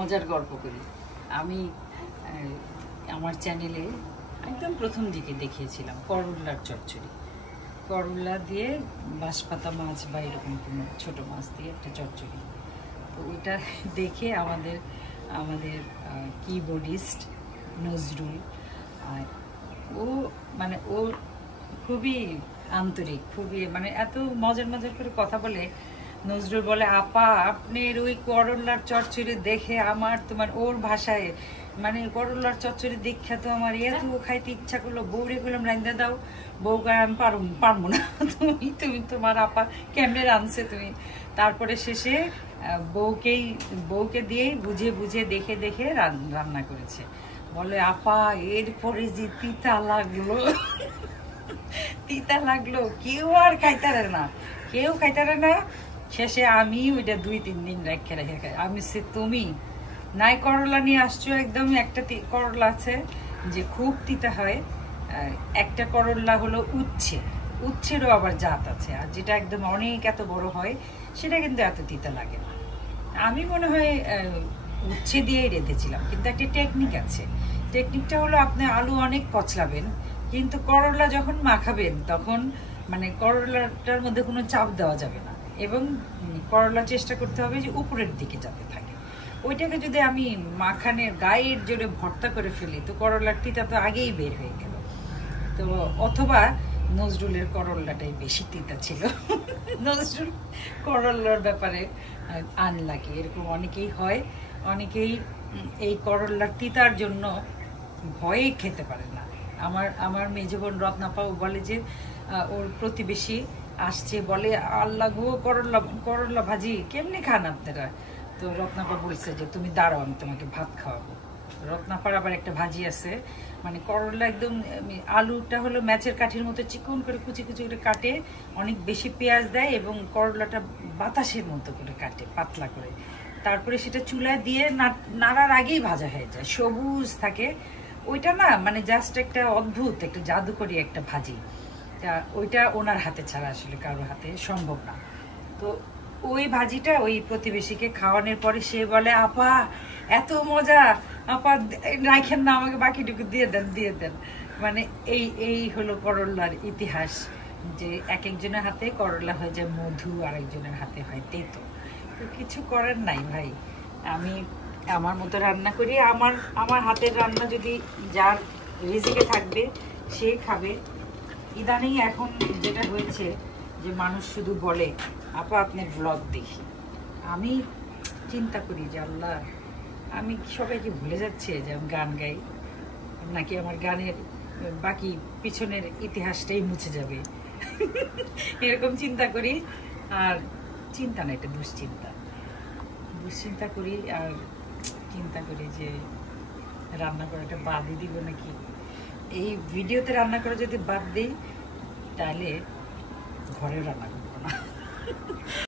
মজার গল্প করি। আমি আমার চ্যানেলে একদম প্রথম দিকে দেখিয়েছিলাম করল্লার চচ্চড়ি। করল্লা দিয়ে বাঁশপাতা মাছ বা এরকম কোনো ছোটো মাছ দিয়ে একটা চচ্চড়ি। তো ওইটা দেখে আমাদের কিবোর্ডিস্ট নজরুল, ও খুবই আন্তরিক, খুবই এত মজার করে কথা বলে। নজরুল বলে, আপা আপনার ওই করল্লার চচ্চড়ি দেখে ওর ভাষায় করল্লার চচ্চড়ি দেখে তো আমার এত খাইতে ইচ্ছা করলো, বউরে গেলাম রান্দা দাও। বউকে আমি পারবো না, তুমি তোমার আপা কেমনে রাঁধছে তুমি। তারপরে শেষে বউকে দিয়েই বুঝে দেখে রান্না করেছে। বলে, আপা এরপরে যে তিতা লাগলো কেউ আর খাইতারে না। শেষে আমি ওইটা 2-3 দিন রেখে খাই। আমি তুমি নাই করলা নিয়ে আসছো, একদম একটা করলা আছে যে খুব তিতা হয়, একটা করলা হলো উচ্ছেরও আবার জাত আছে, আর যেটা একদম অনেক এত বড় হয় সেটা কিন্তু এত তিতা লাগে না। আমি মনে হয় উচ্ছে দিয়েই রেঁধেছিলাম, কিন্তু একটা টেকনিক আছে। টেকনিকটা হলো আপনি আলু অনেক কচলাবেন, কিন্তু করলা যখন মাখাবেন তখন করলাটার মধ্যে কোনো চাপ দেওয়া যাবে না, এবং করলা চেষ্টা করতে হবে যে উপরের দিকে যাতে থাকে। ওইটাকে যদি আমি মাখানের গায়ের জোরে ভর্তা করে ফেলি তো করলার তিতা তো আগেই বের হয়ে গেল। তো অথবা নজরুলের করল্লাটাই বেশি তিতা ছিল। নজরুল করল্লার ব্যাপারে আনলাকি, এরকম অনেকেই হয়। অনেকেই এই করল্লার তিতার জন্য ভয়ে খেতে পারে না। আমার মেজ বোন রত্নাপাও বলে যে ওর প্রতিবেশী আসছে, বলে, আল্লাহ গো করল্লা ভাজি কেমনি খান আপনারা। তো রত্নাপা বলছে যে তুমি দাঁড়াও, আমি তোমাকে ভাত খাওয়াবো। রত্নাপার আবার একটা ভাজি আছে, করল্লা একদম আলুটা হলো ম্যাচের কাঠির মতো চিকন করে কুচি করে কাটে, অনেক বেশি পেঁয়াজ দেয় এবং করলাটা বাতাসের মতো করে কাটে পাতলা করে। তারপরে সেটা চুলায় দিয়ে নাড়ার আগেই ভাজা হয়ে যায়, সবুজ থাকে। ওইটা না জাস্ট একটা অদ্ভুত, একটা জাদুকরী একটা ভাজি। ওইটা ওনার হাতে ছাড়া আসলে কারোর হাতে সম্ভব না। তো ওই ভাজিটা ওই প্রতিবেশীকে খাওয়ানোর পরে সে বলে, আপা এত মজা, আপা রাখেন না, আমাকে বাকিটুকু দিয়ে দেন। এই হলো করল্লার ইতিহাস, যে এক একজনের হাতে করল্লা হয়ে যায় মধু, আর একজনের হাতে হয় তেতো। তো কিছু করার নাই ভাই, আমি আমার মতো রান্না করি। আমার হাতের রান্না যদি যার রিজিকে থাকবে সে খাবে। ইদানিং এখন যেটা হয়েছে যে মানুষ শুধু বলে, আপা আপনার ব্লগ দেখি। আমি চিন্তা করি যে আল্লাহ, আমি সবাইকে ভুলে যাচ্ছে যে আমি গান গাই, নাকি আমার গানের বাকি পিছনের ইতিহাসটাই মুছে যাবে। এরকম চিন্তা করি। আর চিন্তা না, এটা দুশ্চিন্তা করি। আর চিন্তা করি যে রান্না করাটা বাদই দিব নাকি। এই ভিডিওতে রান্না করা যদি বাদ দিই তাহলে ঘরে রান্না করবো না।